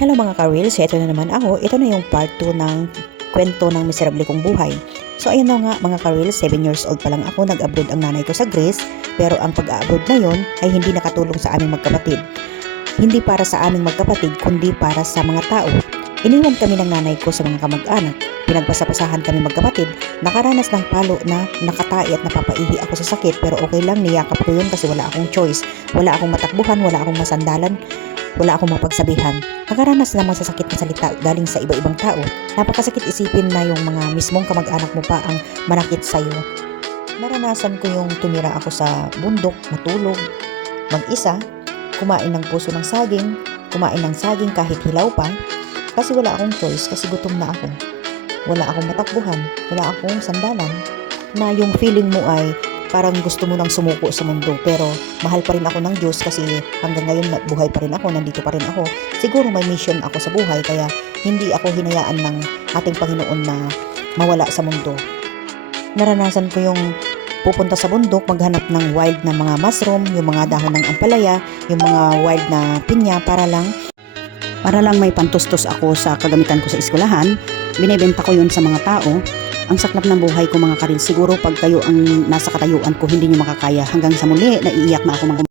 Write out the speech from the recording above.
Hello mga ka-reels, ito na naman ako. Ito na yung part 2 ng kwento ng miserable kong buhay. So ayun na nga mga ka-reels, 7 years old pa lang ako, nag-abroad ang nanay ko sa Greece. Pero ang pag-abroad na yon ay hindi nakatulong sa aming magkapatid. Hindi para sa aming magkapatid, kundi para sa mga tao. Iniwan kami ng nanay ko sa mga kamag-anak. Pinagpasapasahan kami magkapatid. Nakaranas ng palo na nakatai at napapaihi ako sa sakit, pero okay lang, niyakap ko yun kasi wala akong choice. Wala akong matakbuhan, wala akong masandalan, wala akong mapagsabihan. Nakaranas naman sa sakit na salita galing sa iba-ibang tao. Napakasakit isipin na yung mga mismong kamag-anak mo pa ang manakit sa'yo. Naranasan ko yung tumira ako sa bundok, matulog, mag-isa, kumain ng puso ng saging, kumain ng saging kahit hilaw pa, kasi wala akong choice, kasi gutom na ako. Wala akong matakbuhan, wala akong sandalan, na yung feeling mo ay parang gusto mo nang sumuko sa mundo, pero mahal pa rin ako ng Diyos kasi hanggang ngayon buhay pa rin ako, nandito pa rin ako. Siguro may mission ako sa buhay, kaya hindi ako hinayaan ng ating Panginoon na mawala sa mundo. Naranasan ko yung pupunta sa bundok, maghanap ng wild na mga mushroom, yung mga dahon ng ampalaya, yung mga wild na pinya para lang may pantustos ako sa kagamitan ko sa eskwelahan. Binebenta ko yun sa mga tao. Ang saklap ng buhay ko mga karil. Siguro pag kayo ang nasa katayuan ko, hindi nyo makakaya. Hanggang sa muli, naiiyak na ako mga